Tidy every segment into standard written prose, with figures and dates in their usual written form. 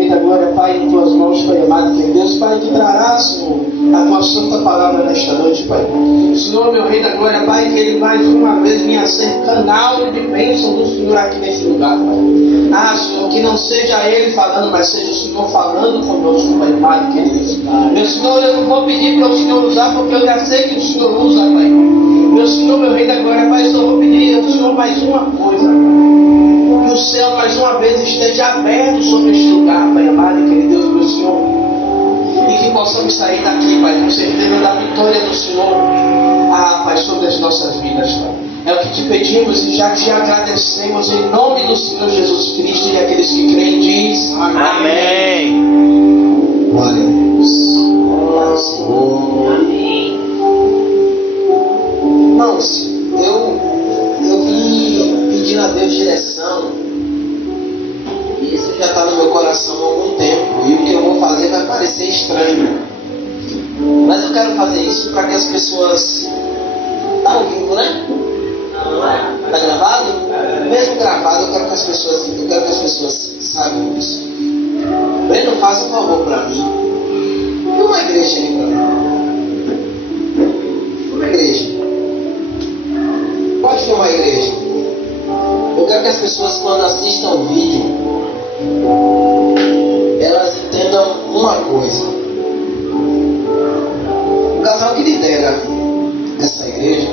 Rei da Glória, Pai, em tuas mãos, Pai amado, que Deus, Pai, tu trarás, Senhor, a tua santa palavra nesta noite, Pai. Senhor, meu Rei da Glória, Pai, que ele mais uma vez venha ser canal de bênção do Senhor aqui nesse lugar, Pai. Ah, Senhor, que não seja ele falando, mas seja o Senhor falando conosco, Pai amado, querido. Meu Senhor, eu não vou pedir para o Senhor usar, porque eu já sei que o Senhor usa, Pai. Meu Senhor, meu Rei da Glória, Pai, eu só vou pedir ao Senhor mais uma coisa, Pai. Que o céu mais uma vez esteja aberto sobre este lugar, Pai amado e querido Deus, meu Senhor. E que possamos sair daqui, Pai, com certeza da vitória do Senhor, Pai, sobre as nossas vidas, Pai. É o que te pedimos e já te agradecemos em nome do Senhor Jesus Cristo, e aqueles que creem diz amém. Glória a Deus. Senhor. Amém. Irmãos, eu vim pedindo a Deus direção, e isso já está no meu coração há algum tempo, e o que eu vou fazer vai parecer estranho, mas eu quero fazer isso para que as pessoas... Está ao vivo, né? Está gravado? Mesmo gravado, eu quero que as pessoas saibam disso. Breno, faça um favor para mim. Tem uma igreja ali para mim. Uma igreja. Pode ter uma igreja. Eu quero que as pessoas, quando assistam o vídeo, elas entendam uma coisa. O casal que lidera essa igreja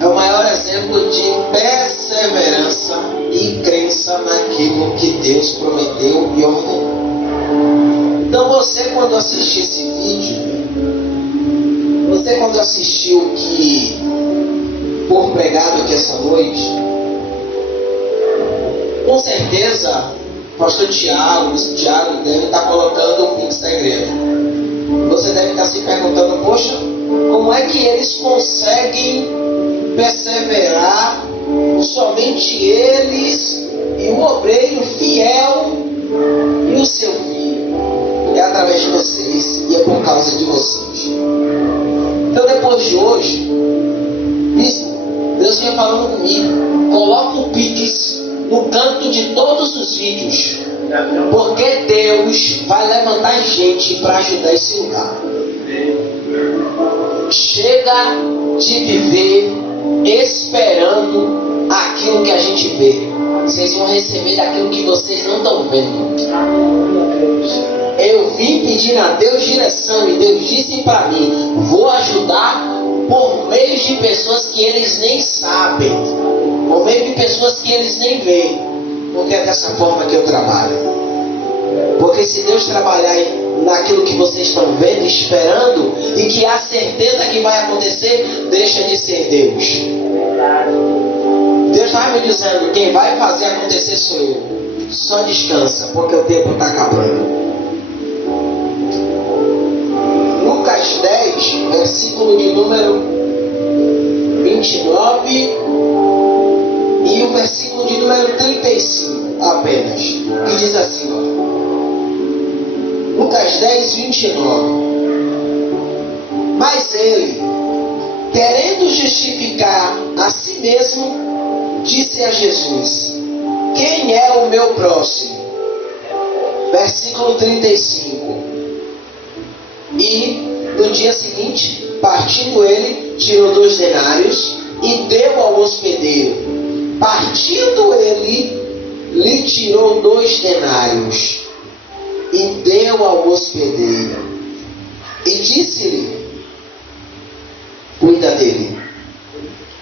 é o maior exemplo de perseverança e crença naquilo que Deus prometeu e ordenou. Então você, quando assistir esse vídeo, você quando assistiu o que for pregado aqui essa noite, com certeza o pastor Tiago deve estar colocando o Pix da igreja. Você deve estar se perguntando, poxa, como é que eles conseguem perseverar, somente eles e o obreiro fiel e o seu filho? É através de vocês e é por causa de vocês. Então, depois de hoje, Deus vinha falando comigo, coloca o Pix no canto de todos os vídeos, porque Deus vai levantar gente para ajudar esse lugar. Chega de viver esperando aquilo que a gente vê. Vocês vão receber daquilo que vocês não estão vendo. Eu vim pedindo a Deus direção, e Deus disse para mim, vou ajudar por meio de pessoas que eles nem sabem, por meio de pessoas que eles nem veem, porque é dessa forma que eu trabalho. Porque se Deus trabalhar naquilo que vocês estão vendo, esperando, e que há certeza que vai acontecer, deixa de ser Deus. Deus está me dizendo, quem vai fazer acontecer sou eu. Só descansa, porque o tempo está acabando. Lucas 10, versículo de número 29 e o versículo de número 35 apenas, que diz assim, ó. Lucas 10, 29. Mas ele, querendo justificar a si mesmo, disse a Jesus, quem é o meu próximo? Versículo 35. E no dia seguinte, partindo ele, tirou 2 denários e deu ao hospedeiro. Partindo ele, lhe tirou 2 denários e deu ao hospedeiro. E disse-lhe, cuida dele,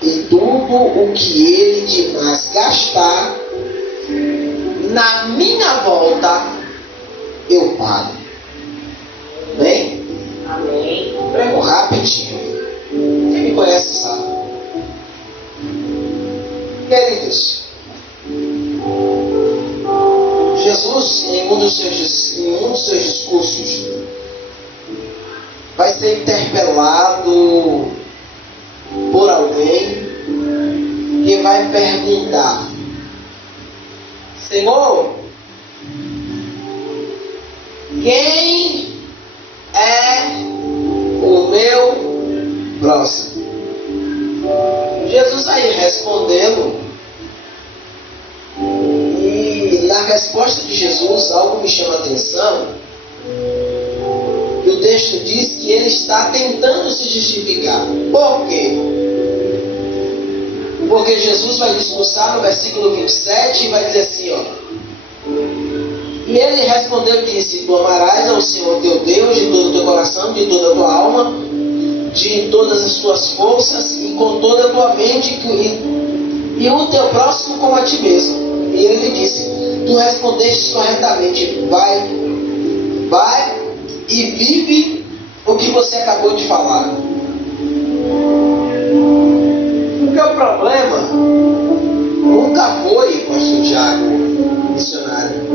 e tudo o que ele te faz gastar, na minha volta, eu pago. Bem? Amém. Prego rapidinho. Quem me conhece sabe. Queridos, Jesus, em um dos seus discursos, vai ser interpelado por alguém que vai perguntar, Senhor, quem é o meu próximo? Jesus vai respondendo, e na resposta de Jesus, algo me chama a atenção. E o texto diz que ele está tentando se justificar. Por quê? Porque Jesus vai discursar no versículo 27 e vai dizer assim, ó. E ele respondeu e disse: tu amarás ao Senhor teu Deus de todo o teu coração, de toda a tua alma, de todas as tuas forças e com toda a tua mente, e o teu próximo como a ti mesmo. E ele lhe disse: tu respondeste corretamente, vai e vive o que você acabou de falar. Porque o problema nunca foi, pastor Tiago, missionário,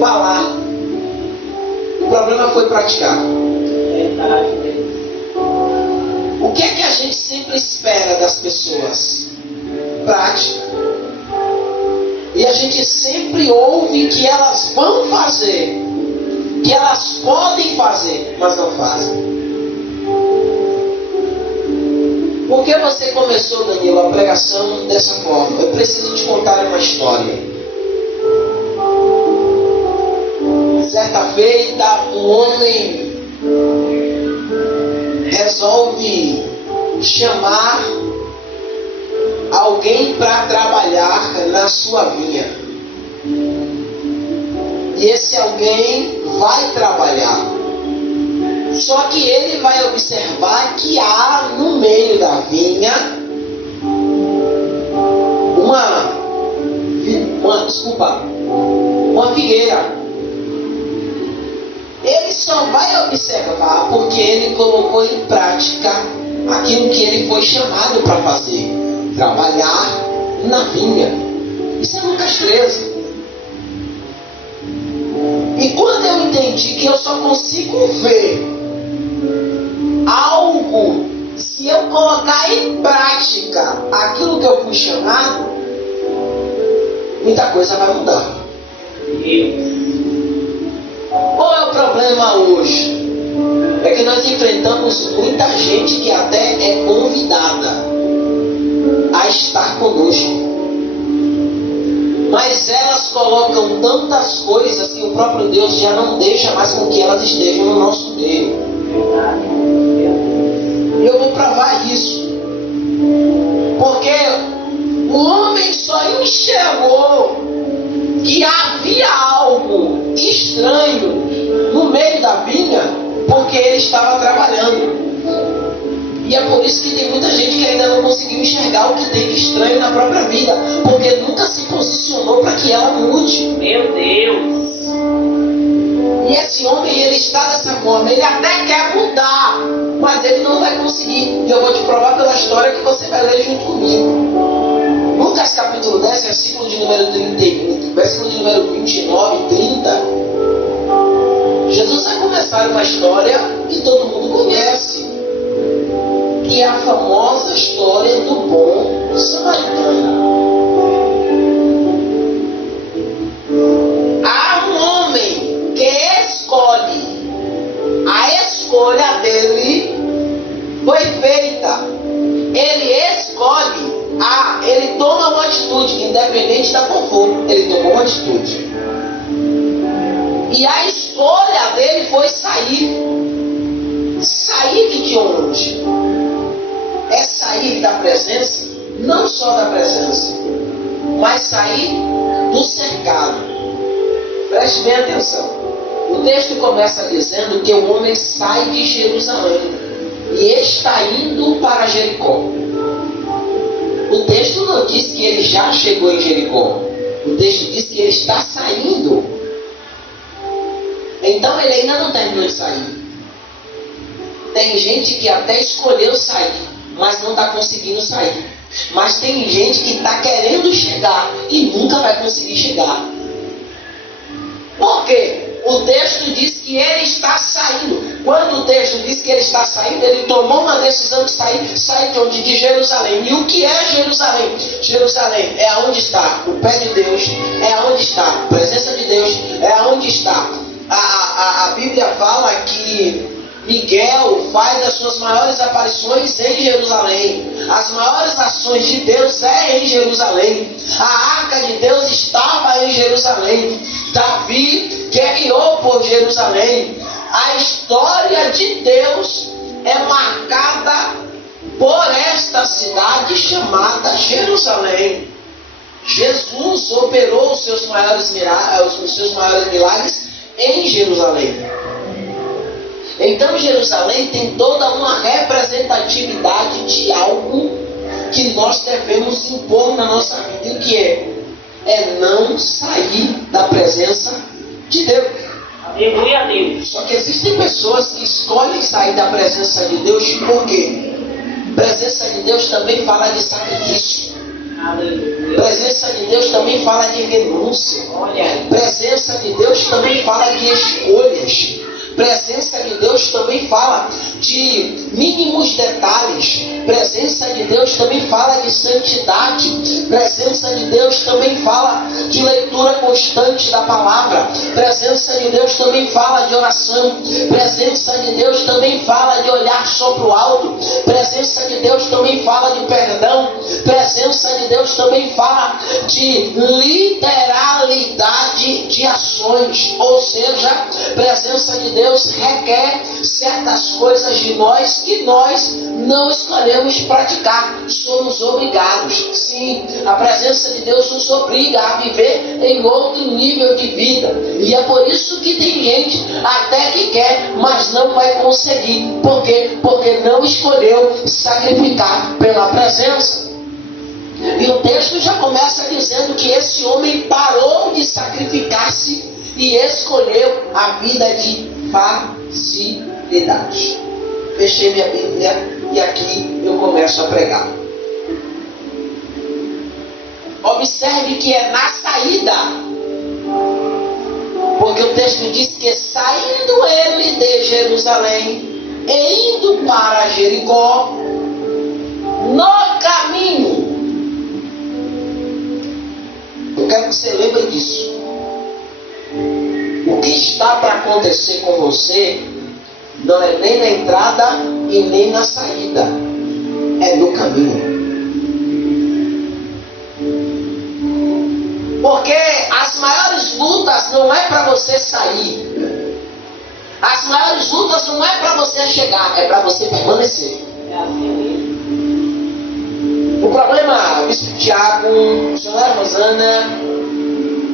falar. O problema foi praticar. O que é que a gente sempre espera das pessoas? Prática. E a gente sempre ouve que elas vão fazer, que elas podem fazer, mas não fazem. Por que você começou, Danilo, a pregação dessa forma? Eu preciso te contar uma história. Certa feita, um homem resolve chamar alguém para trabalhar na sua vinha. E esse alguém vai trabalhar. Só que ele vai observar que há no meio da vinha uma figueira. Ele só vai observar porque ele colocou em prática aquilo que ele foi chamado para fazer: trabalhar na vinha. Isso é Lucas 13. E quando eu entendi que eu só consigo ver algo se eu colocar em prática aquilo que eu fui chamado, muita coisa vai mudar. Qual é o problema hoje? É que nós enfrentamos muita gente que até é convidada a estar conosco, mas elas colocam tantas coisas que o próprio Deus já não deixa mais com que elas estejam no nosso meio. E eu vou provar isso, porque o homem só enxergou que havia algo estranho no meio da vinha porque ele estava trabalhando. E é por isso que tem muita gente que ainda não conseguiu enxergar o que tem de estranho na própria vida, porque nunca se posicionou para que ela mude. Meu Deus! E esse homem, ele está dessa forma, ele até quer mudar, mas ele não vai conseguir. E eu vou te provar pela história que você vai ler junto comigo. Lucas capítulo 10, versículo de número 31, versículo de número 29 e 30. Jesus vai começar uma história que todo mundo conhece, que é a famosa história do bom samaritano. Há um homem que escolhe, a escolha dele foi feita. Ele escolhe, ele toma uma atitude, independente da conforto, ele tomou uma atitude. E a escolha dele foi sair. Sair de onde? É sair da presença, não só da presença, mas sair do cercado. Preste bem atenção. O texto começa dizendo que o homem sai de Jerusalém e está indo para Jericó. O texto não diz que ele já chegou em Jericó. O texto diz que ele está saindo. Então ele ainda não terminou de sair. Tem gente que até escolheu sair, mas não está conseguindo sair. Mas tem gente que está querendo chegar e nunca vai conseguir chegar. Por quê? O texto diz que ele está saindo. Quando o texto diz que ele está saindo, ele tomou uma decisão de sair de onde? De Jerusalém. E o que é Jerusalém? Jerusalém é onde está o pé de Deus, é onde está a presença de Deus, é onde está. A Bíblia fala que Miguel faz as suas maiores aparições em Jerusalém. As maiores ações de Deus é em Jerusalém. A arca de Deus estava em Jerusalém. Davi guerreou por Jerusalém. A história de Deus é marcada por esta cidade chamada Jerusalém. Jesus operou os seus maiores milagres em Jerusalém. Então Jerusalém tem toda uma representatividade de algo que nós devemos impor na nossa vida. E o que é? É não sair da presença de Deus. Aleluia a Deus. Só que existem pessoas que escolhem sair da presença de Deus por quê? Presença de Deus também fala de sacrifício. Aleluia. Presença de Deus também fala de renúncia. Olha. Presença de Deus também fala de escolhas. Presença de Deus também fala de mínimos detalhes. Presença de Deus também fala de santidade. Presença de Deus também fala de leitura constante da palavra. Presença de Deus também fala de oração. Presença de Deus também fala de olhar só para o alto. Presença de Deus também fala de perdão. Presença de Deus também fala de literalidade de ações. Ou seja, presença de Deus requer certas coisas de nós que nós não escolhemos praticar. Somos obrigados. Sim, a presença de Deus nos obriga a viver em outro nível de vida. E é por isso que tem gente até que quer, mas não vai conseguir. Por quê? Porque não escolheu sacrificar pela presença. E o texto já começa dizendo que esse homem parou de sacrificar-se e escolheu a vida de facilidade. Fechei minha Bíblia e aqui eu começo a pregar. Observe que é na saída, porque o texto diz que saindo ele de Jerusalém e indo para Jericó, no caminho, eu quero que você lembre disso. O que está para acontecer com você não é nem na entrada e nem na saída, é no caminho. Porque as maiores lutas não é para você sair. As maiores lutas não é para você chegar, é para você permanecer. O problema, Bispo Tiago, missionária Rosana,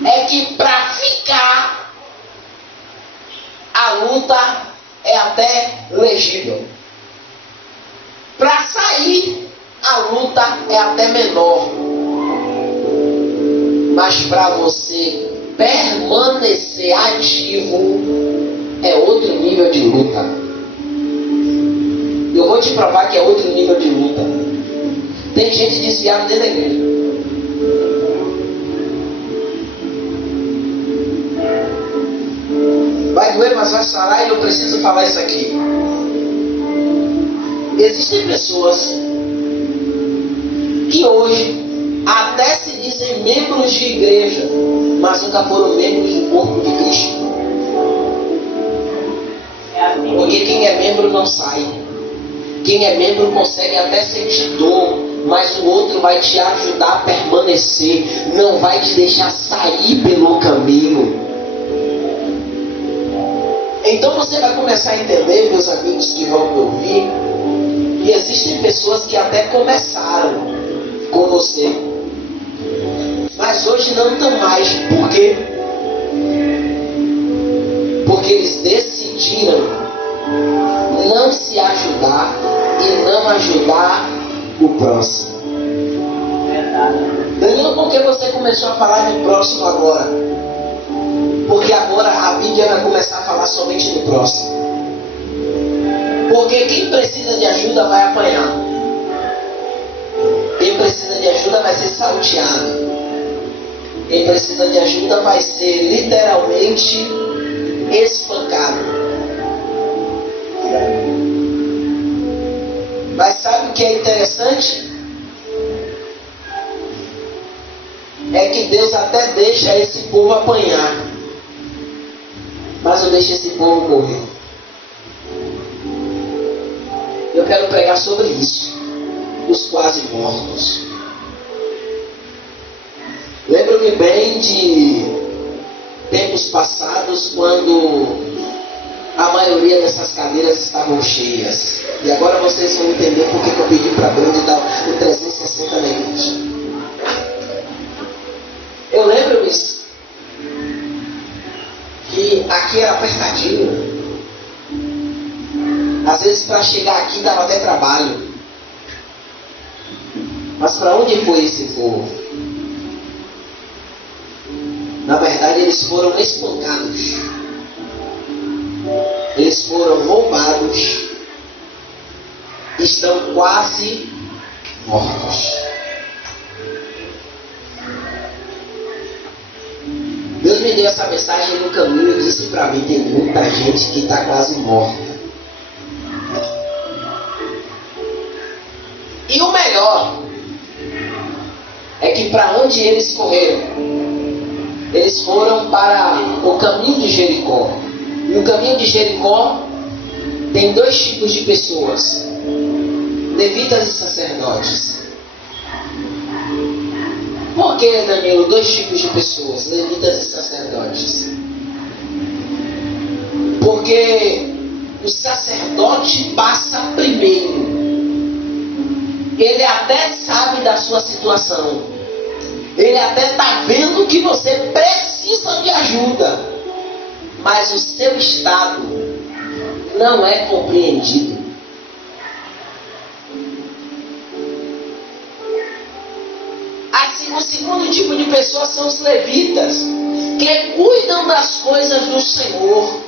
é que para ficar a luta é até legível. Para sair a luta é até menor. Mas para você permanecer ativo é outro nível de luta. Eu vou te provar que é outro nível de luta. Tem gente desviada dentro da igreja. Vai doer, mas vai sarar, e eu preciso falar isso aqui. Existem pessoas que hoje até se dizem membros de igreja, mas nunca foram membros do corpo de Cristo. Porque quem é membro não sai. Quem é membro consegue até sentir dor, mas o outro vai te ajudar a permanecer, não vai te deixar sair pelo caminho. Então você vai começar a entender, meus amigos que vão me ouvir, que existem pessoas que até começaram com você, mas hoje não estão mais. Por quê? Porque eles decidiram não se ajudar e não ajudar o próximo. Danilo, por que você começou a falar do próximo agora? Porque agora a Bíblia vai começar a falar somente do próximo. Porque quem precisa de ajuda vai apanhar. Quem precisa de ajuda vai ser salteado. Quem precisa de ajuda vai ser literalmente espancado. Mas sabe o que é interessante? É que Deus até deixa esse povo apanhar, mas não deixa esse povo morrer. quero pregar sobre isso, os quase mortos. Lembro-me bem de tempos passados, quando a maioria dessas cadeiras estavam cheias. E agora vocês vão entender por que eu pedi para a Brandi dar o 360 na igreja. Eu lembro-me que aqui era apertadinho. Às vezes para chegar aqui dava até trabalho. Mas para onde foi esse povo? Na verdade, eles foram espancados. Eles foram roubados. Estão quase mortos. Deus me deu essa mensagem no caminho e disse para mim: tem muita gente que está quase morta. E o melhor é que para onde eles correram? Eles foram para o caminho de Jericó. E o caminho de Jericó tem dois tipos de pessoas: levitas e sacerdotes. Por que, Danilo, dois tipos de pessoas, levitas e sacerdotes? Porque o sacerdote passa primeiro. Ele até sabe da sua situação. Ele até está vendo que você precisa de ajuda. Mas o seu estado não é compreendido. Assim, o segundo tipo de pessoas são os levitas, que cuidam das coisas do Senhor.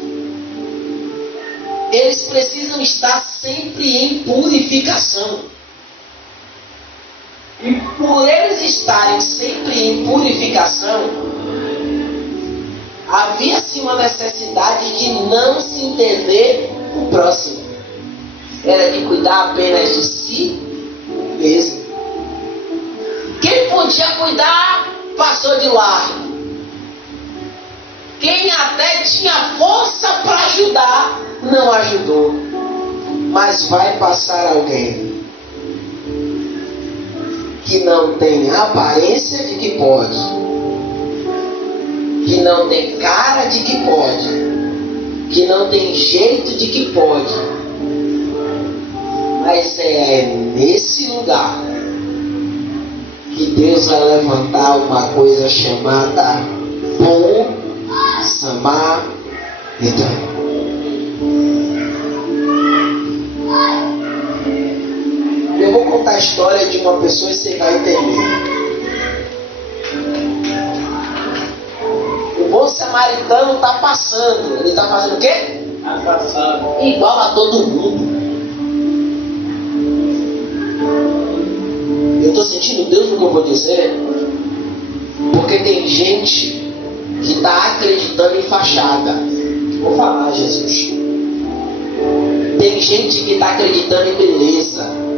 Eles precisam estar sempre em purificação. E por eles estarem sempre em purificação, havia-se uma necessidade de não se entender o próximo. Era de cuidar apenas de si mesmo. Quem podia cuidar, passou de largo. Quem até tinha força para ajudar, não ajudou. Mas vai passar alguém que não tem aparência de que pode, que não tem cara de que pode, que não tem jeito de que pode, mas é nesse lugar que Deus vai levantar uma coisa chamada Bom Samaritano. Eu vou contar a história de uma pessoa e você vai entender. O bom samaritano está passando. Ele está fazendo o quê? Está passando. Igual a todo mundo. Eu estou sentindo Deus no que eu vou dizer. Porque tem gente que está acreditando em fachada. Vou falar, Jesus. Tem gente que está acreditando em beleza.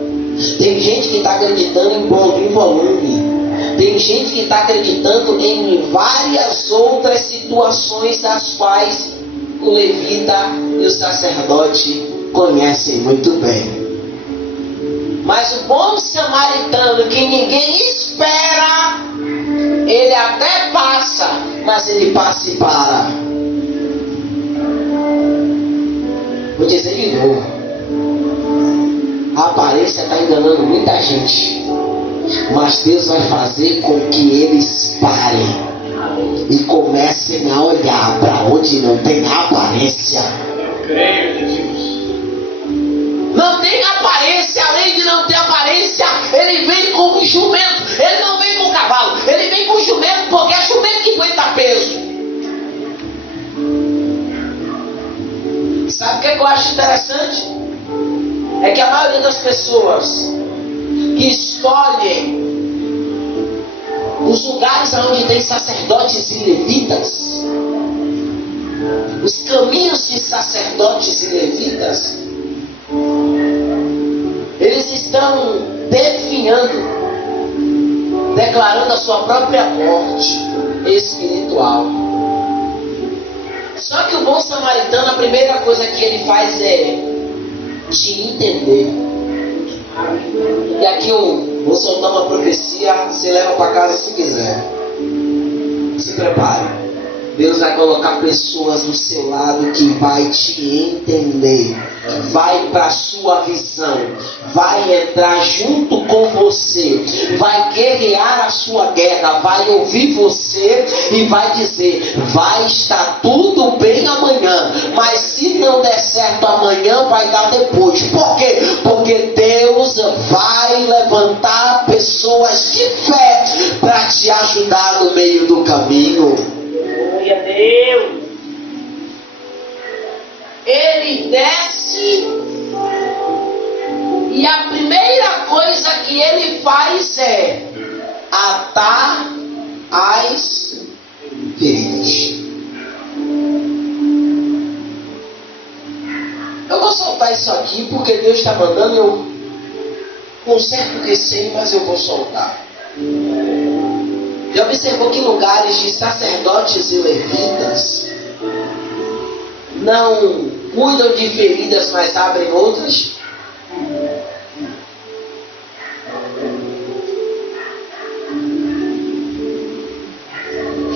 Tem gente que está acreditando em volume. Tem gente que está acreditando em várias outras situações das quais o levita e o sacerdote conhecem muito bem. Mas o bom samaritano, que ninguém espera, ele até passa, mas ele passa e para. Vou dizer de novo. A aparência está enganando muita gente, mas Deus vai fazer com que eles parem e comecem a olhar para onde não tem aparência. Eu creio, Jesus. Não tem aparência, além de não ter aparência, ele vem com um jumento. Ele não vem com um cavalo, ele vem com um jumento, porque é jumento que aguenta peso. Sabe o que eu acho interessante? É que a maioria das pessoas que escolhem os lugares onde tem sacerdotes e levitas, os caminhos de sacerdotes e levitas, eles estão definhando, declarando a sua própria morte espiritual. Só que o bom samaritano, a primeira coisa que ele faz é te entender. E aqui eu vou soltar uma profecia, você leva para casa se quiser. Se prepare. Deus vai colocar pessoas do seu lado que vai te entender, vai para a sua visão, vai entrar junto com você, vai guerrear a sua guerra, vai ouvir você e vai dizer: vai estar tudo bem amanhã, mas se não der certo amanhã, vai dar depois. Por quê? Porque Deus vai levantar pessoas de fé para te ajudar no meio do caminho. Glória a Deus. Ele desce e a primeira coisa que ele faz é atar as feridas. Eu vou soltar isso aqui porque Deus está mandando, eu com certo receio, mas eu vou soltar. Já observou que lugares de sacerdotes e levitas não cuidam de feridas, mas abrem outras?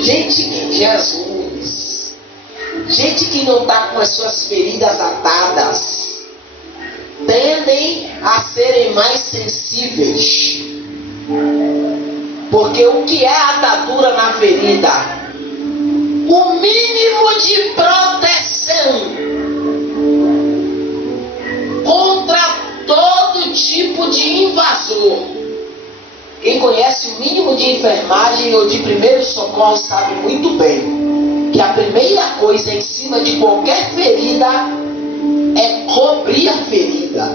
Gente que Jesus, gente que não está com as suas feridas atadas, tendem a serem mais sensíveis. Porque o que é atadura na ferida? O mínimo de proteção contra todo tipo de invasor. Quem conhece o mínimo de enfermagem ou de primeiro socorro sabe muito bem que a primeira coisa em cima de qualquer ferida é cobrir a ferida.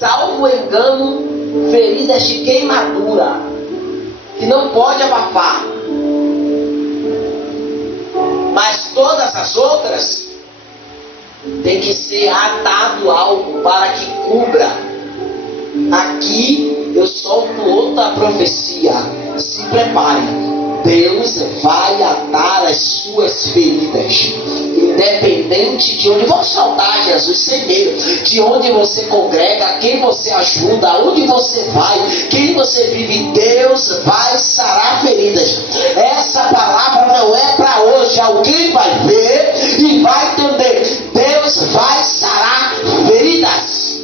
Salvo engano, feridas de queimadura que não pode abafar, mas todas as outras tem que ser atado algo para que cubra. Aqui eu solto outra profecia. Se prepare, Deus vai atar as suas feridas, independente de onde. Vou soltar, Jesus, sem medo. De onde você congrega, quem você ajuda, onde você vai, quem você vive, Deus vai sarar feridas. Essa palavra não é para hoje. Alguém vai ver e vai entender. Deus vai sarar feridas.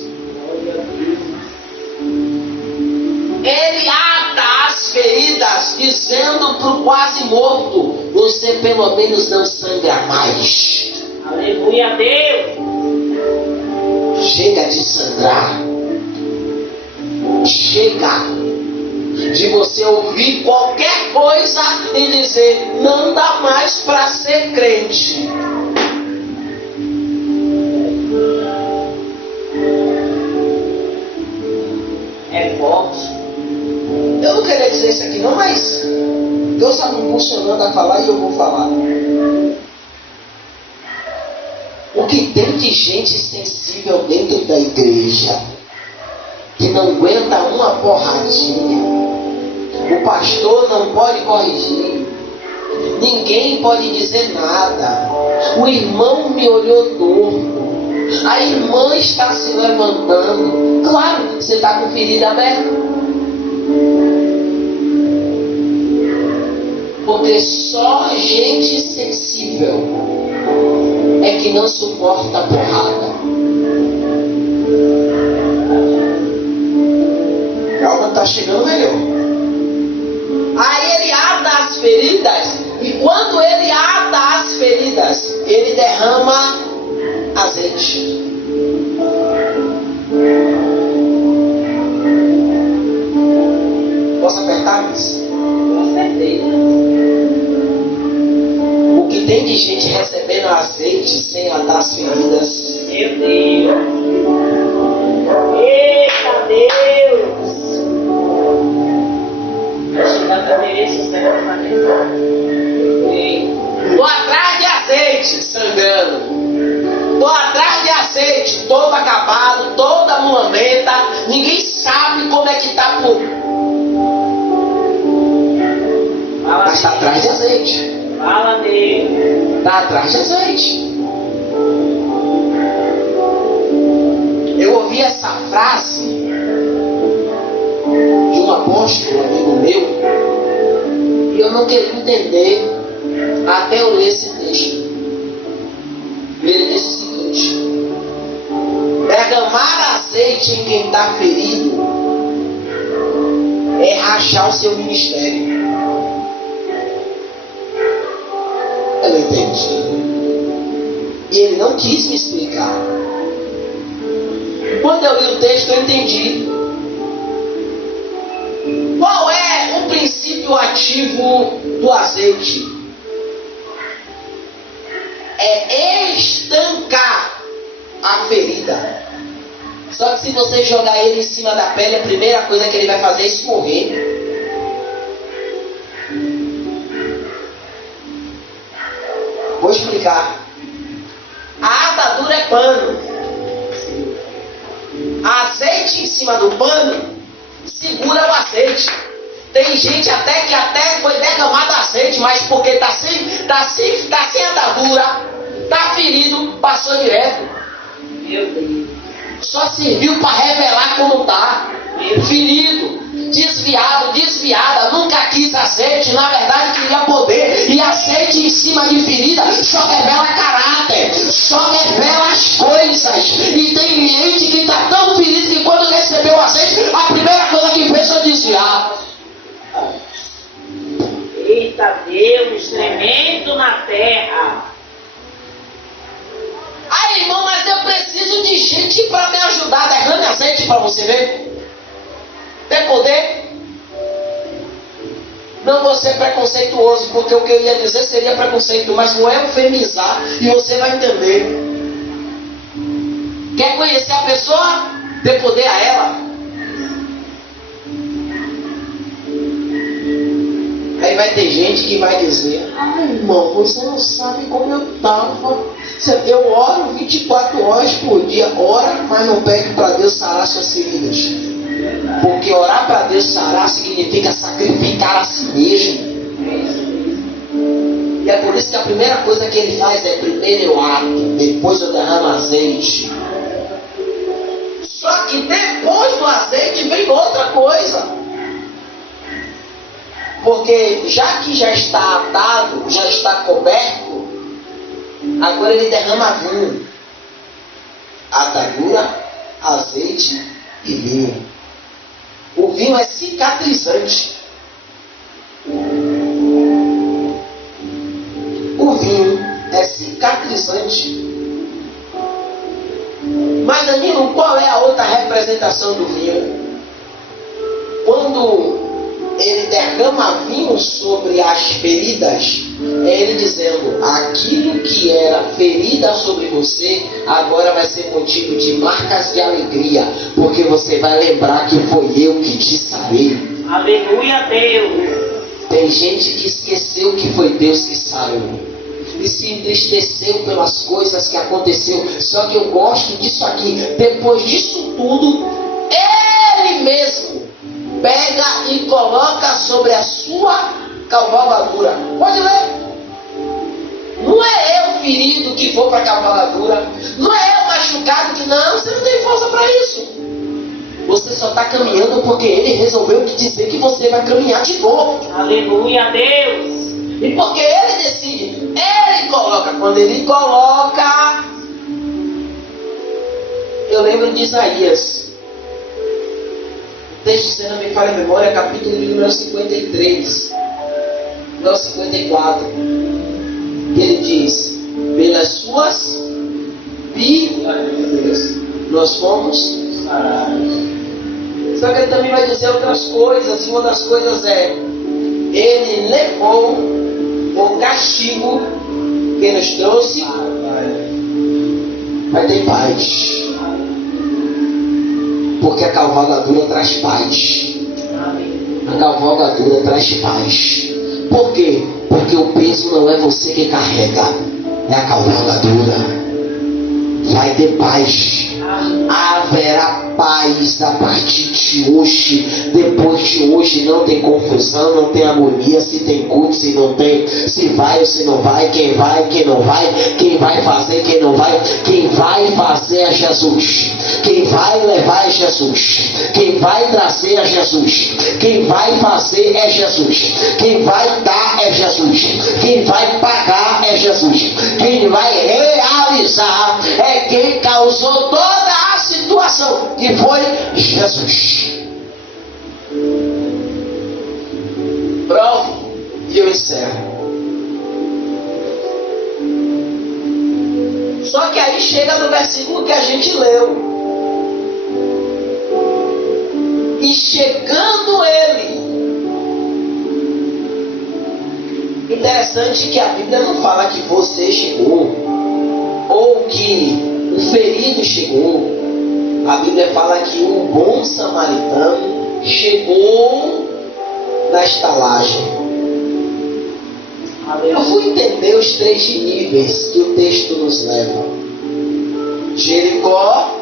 Ele ata as feridas, dizendo para o quase morto: você pelo menos não sangra mais. Aleluia a Deus. Chega de sangrar. Chega de você ouvir qualquer coisa e dizer: não dá mais para ser crente. É forte. Eu não queria dizer isso aqui não, mas Deus está me impulsionando a falar e eu vou falar. O que tem de gente sensível dentro da igreja, que não aguenta uma porradinha. O pastor não pode corrigir, ninguém pode dizer nada. O irmão me olhou torto, a irmã está se levantando. Claro, você está com ferida aberta. Porque só gente sensível é que não suporta a porrada. Calma, está chegando melhor. Aí ele ata as feridas, e quando ele ata as feridas, ele derrama azeite. Posso apertar isso? Com certeza. O que tem de gente recebendo azeite sem atar as feridas? Meu Deus. Eita Deus. Chegando a merecer esse Tô atrás de azeite sangrando. Tô atrás de azeite todo acabado, toda mulamenta. Ninguém sabe como é que tá por. Mas está atrás de azeite. Fala Deus. Está atrás de azeite. Eu ouvi essa frase frase de um apóstolo, amigo meu, e eu não queria entender até eu ler esse texto. Ele disse o seguinte: derramar azeite em quem está ferido é rachar o seu ministério. Eu não entendi. E ele não quis me explicar. Quando eu li o texto, eu entendi. Qual é o princípio ativo do azeite? É estancar a ferida. Só que se você jogar ele em cima da pele, a primeira coisa que ele vai fazer é escorrer. Vou explicar. A atadura é pano. Azeite em cima do pano segura o azeite. Tem gente até que foi derramado azeite, mas porque tá sem atadura, tá ferido, passou direto. Meu Deus. Só serviu para revelar como tá. Ferido, desviado, desviada, nunca quis azeite, na verdade queria poder. E azeite em cima de ferida só revela caráter, só revela as coisas. E tem gente que está tão feliz que quando recebeu o azeite, a primeira coisa que fez foi desviar. Eita Deus, tremendo na terra. Ai, irmão, mas eu preciso de gente para me ajudar. Derrame azeite para você ver. Tem poder? Não vou ser preconceituoso, porque o que eu ia dizer seria preconceito, mas não é eufemizar, e você vai entender. Quer conhecer a pessoa? Dê poder a ela. Aí vai ter gente que vai dizer: ai, irmão, você não sabe como eu estava. Eu oro 24 horas por dia. Ora, mas não pede para Deus sarar suas feridas. Porque orar para Deus sarar significa sacrificar a si mesmo. E é por isso que a primeira coisa que ele faz é: primeiro eu ato, depois eu derramo azeite. Só que depois do azeite vem outra coisa. Porque já que já está atado, já está coberto, agora ele derrama vinho. Atadura, azeite e vinho. O vinho é cicatrizante. O vinho é cicatrizante. Mas, Danilo, qual é a outra representação do vinho? Quando ele derrama vinho sobre as feridas, é ele dizendo: aquilo que era ferida sobre você, agora vai ser motivo de marcas de alegria, porque você vai lembrar que foi eu que te sarei. Aleluia, Deus. Tem gente que esqueceu que foi Deus que sarou e se entristeceu pelas coisas que aconteceu. Só que eu gosto disso aqui. Depois disso tudo, ele mesmo pega e coloca sobre a sua cavalgadura. Pode ler. Não é eu ferido que vou para a cavalgadura. Não é eu machucado que não. Você não tem força para isso. Você só está caminhando porque ele resolveu te dizer que você vai caminhar de novo. Aleluia, Deus. E porque ele decide, ele coloca. Quando ele coloca, eu lembro de Isaías. O texto, se não me falha a memória, capítulo de número 53, não 54. Que ele diz: pelas suas feridas nós fomos sarados. Só que ele também vai dizer outras coisas. E uma das coisas é: ele levou o castigo que nos trouxe. Vai ter paz. Porque a cavalgadura traz paz. A cavalgadura traz paz. Por quê? Porque o peso não é você que carrega, é a cavalgadura. Vai ter paz. Haverá paz a partir de hoje. Depois de hoje não tem confusão, não tem agonia, se tem culto, se não tem, se vai ou se não vai, quem não vai, quem vai fazer, quem não vai. Quem vai fazer é Jesus. Quem vai levar é Jesus. Quem vai trazer é Jesus. Quem vai fazer é Jesus. Quem vai dar é Jesus. Quem vai pagar é Jesus. Quem vai realizar é quem causou toda a situação, que foi Jesus. Pronto, e eu encerro. Só que aí chega no versículo que a gente leu. E chegando ele. Interessante que a Bíblia não fala que você chegou, ou que o ferido chegou. A Bíblia fala que o bom samaritano chegou na estalagem. Eu fui entender os 3 níveis que o texto nos leva: Jericó,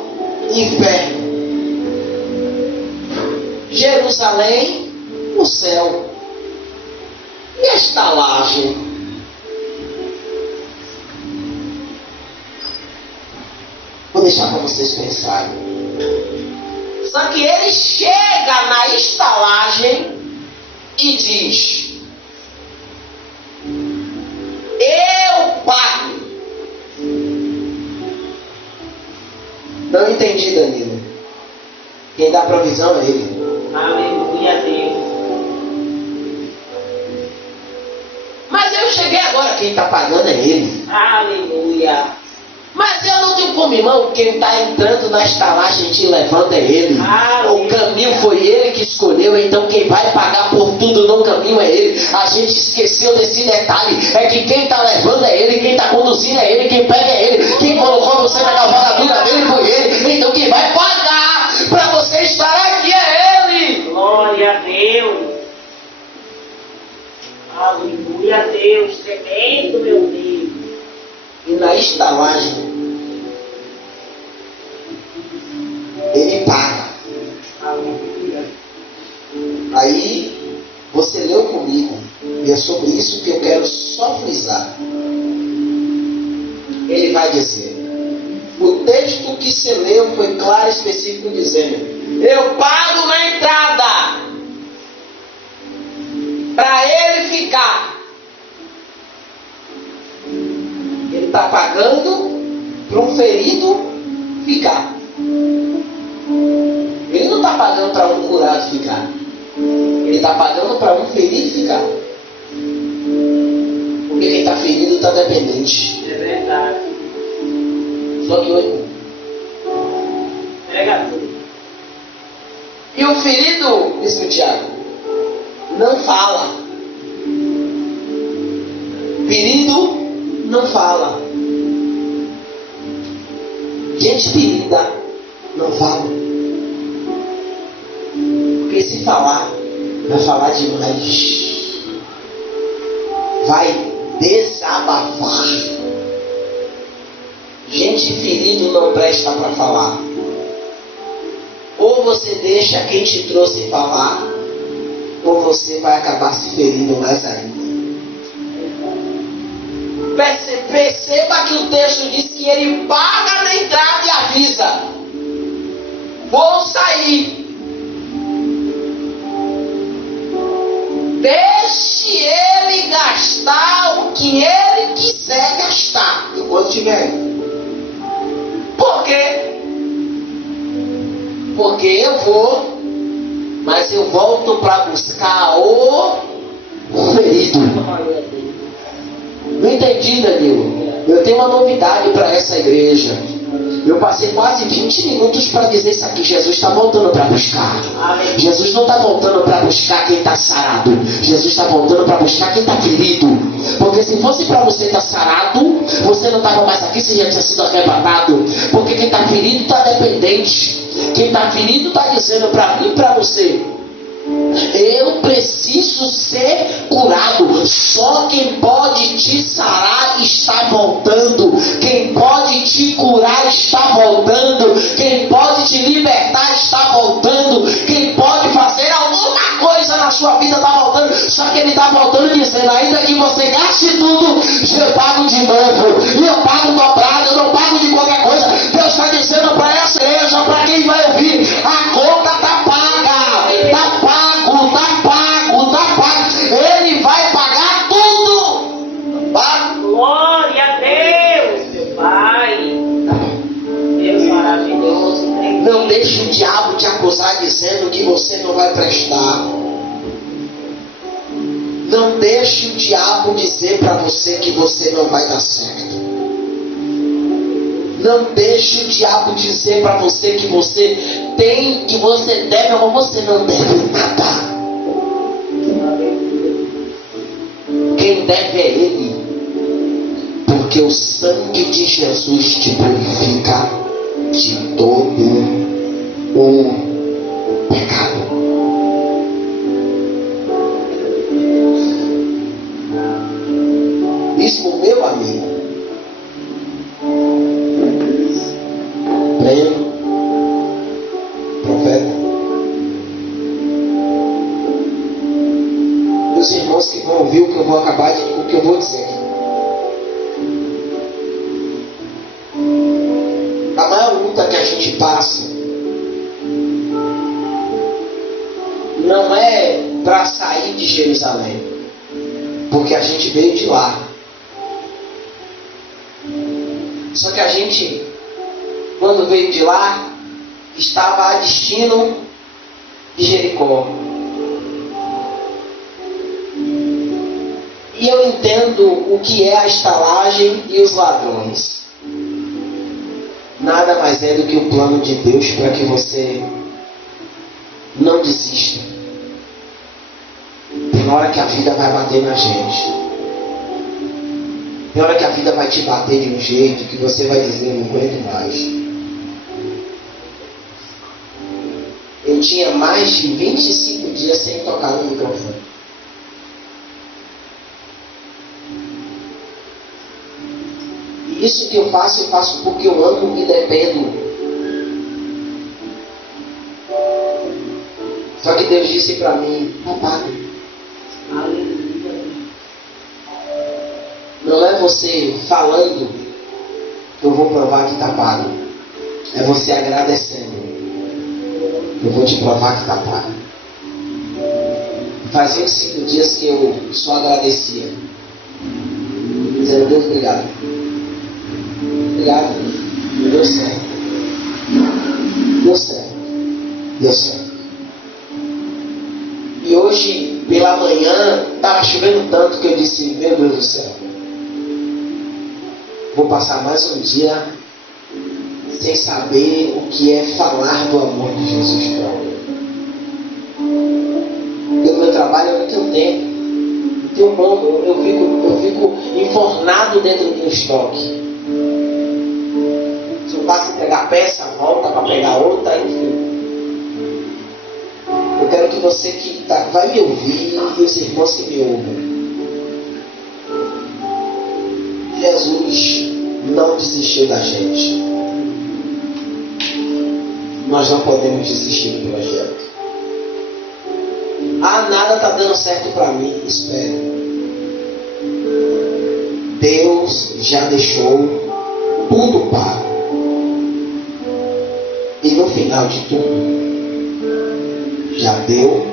inferno; Jerusalém, o céu; e a estalagem. Vou deixar para vocês pensarem. Só que ele chega na estalagem e diz: eu pago. Não entendi, Danilo. Quem dá provisão é ele. Aleluia a Deus. Mas eu cheguei agora, quem está pagando é ele. Aleluia. Mas eu não tenho como, irmão, quem está entrando na estalagem te levando é ele. O caminho foi ele que escolheu, então quem vai pagar por tudo no caminho é ele. A gente esqueceu desse detalhe, é que quem está levando é ele, quem está conduzindo é ele, quem pega é ele, quem colocou você na cavalgadura dele foi ele, então quem vai pagar para você estar aqui é ele. Glória a Deus. Aleluia a Deus. Tremendo, meu Deus. E na estalagem ele paga. Aleluia. Aí você leu comigo, e é sobre isso que eu quero só frisar. Ele vai dizer, o texto que você leu foi claro e específico, dizendo: eu pago na entrada para ele ficar. Ele está pagando para um ferido ficar. Ele não está pagando para um curado ficar. Ele está pagando para um ferido ficar. Porque quem está ferido está dependente. É verdade. Só que hoje. Pega tudo. E o ferido, disse o Tiago, não fala. Ferido não fala. Gente ferida não fala. Porque se falar, vai falar demais. Vai desabafar. Gente ferido não presta para falar. Ou você deixa quem te trouxe falar, ou você vai acabar se ferindo mais ainda. Perceba que o texto diz que ele paga na entrada e avisa: vou sair. Deixe ele gastar o que ele quiser gastar enquanto estiver aí. Por quê? Porque eu vou, mas eu volto para buscar o ferido. Não entendi, Danilo. Eu tenho uma novidade para essa igreja. Eu passei quase 20 minutos para dizer isso aqui. Jesus está voltando para buscar. Jesus não está voltando para buscar quem está sarado. Jesus está voltando para buscar quem está ferido. Porque se fosse para você estar sarado, você não estava mais aqui, você já tinha sido arrebatado. Porque quem está ferido está dependente. Quem está ferido está dizendo para mim e para você: eu preciso ser curado. Só quem pode te sarar está voltando. Quem pode te curar está voltando. Quem pode te libertar está voltando. Quem pode fazer alguma coisa na sua vida está voltando. Só que ele está voltando dizendo: ainda que você gaste tudo, eu pago de novo. E eu pago dobrado, eu não pago de qualquer coisa. Deus está dizendo para essa igreja, para quem vai ouvir: a conta está paga. Está pago, está pago, está pago. Ele vai pagar tudo. Pago. Glória a Deus, meu Pai. Deus maravilhoso. Não deixe o diabo te acusar dizendo que você não vai prestar. Não deixe o diabo dizer para você que você não vai dar certo. Não deixe o diabo dizer para você que você tem, que você deve ou você não deve nada. Quem deve é Ele. Porque o sangue de Jesus te purifica de todo o pecado. Isso, meu amigo, Breno, profeta, meus irmãos que vão ouvir o que eu vou acabar de, o que eu vou dizer. A maior luta que a gente passa não é para sair de Jerusalém, porque a gente veio de lá. Só que a gente, quando veio de lá, estava a destino de Jericó. E eu entendo o que é a estalagem e os ladrões. Nada mais é do que o plano de Deus para que você não desista. Tem hora que a vida vai bater na gente. Tem hora que a vida vai te bater de um jeito que você vai dizer: não aguento mais. Eu tinha mais de 25 dias sem tocar no microfone. E isso que eu faço porque eu amo e dependo. Só que Deus disse para mim: papai, não é você falando que eu vou provar que está pago. É você agradecendo. Eu vou te provar que está pago. Fazia 5 dias que eu só agradecia. Dizendo: Deus, obrigado. Obrigado. Deu certo. Deu certo. Deu certo. E hoje, pela manhã, estava chovendo tanto que eu disse: meu Deus do céu, vou passar mais um dia sem saber o que é falar do amor de Jesus para mim. Porque no meu trabalho eu não tenho tempo, não tenho como, eu fico enfornado dentro do meu estoque. Se eu passo a entregar peça, volta para pegar outra, enfim. Eu quero que você que vai me ouvir e os irmãos que me ouvem. Jesus não desistiu da gente. Nós não podemos desistir do projeto. Ah, nada está dando certo para mim. Espera. Deus já deixou tudo pago. E no final de tudo, já deu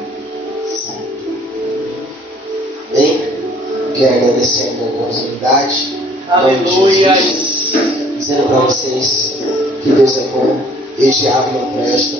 certo. Bem, quero agradecer a minha oportunidade. Aleluia. Dizendo para vocês que Deus é bom, e o diabo não presta.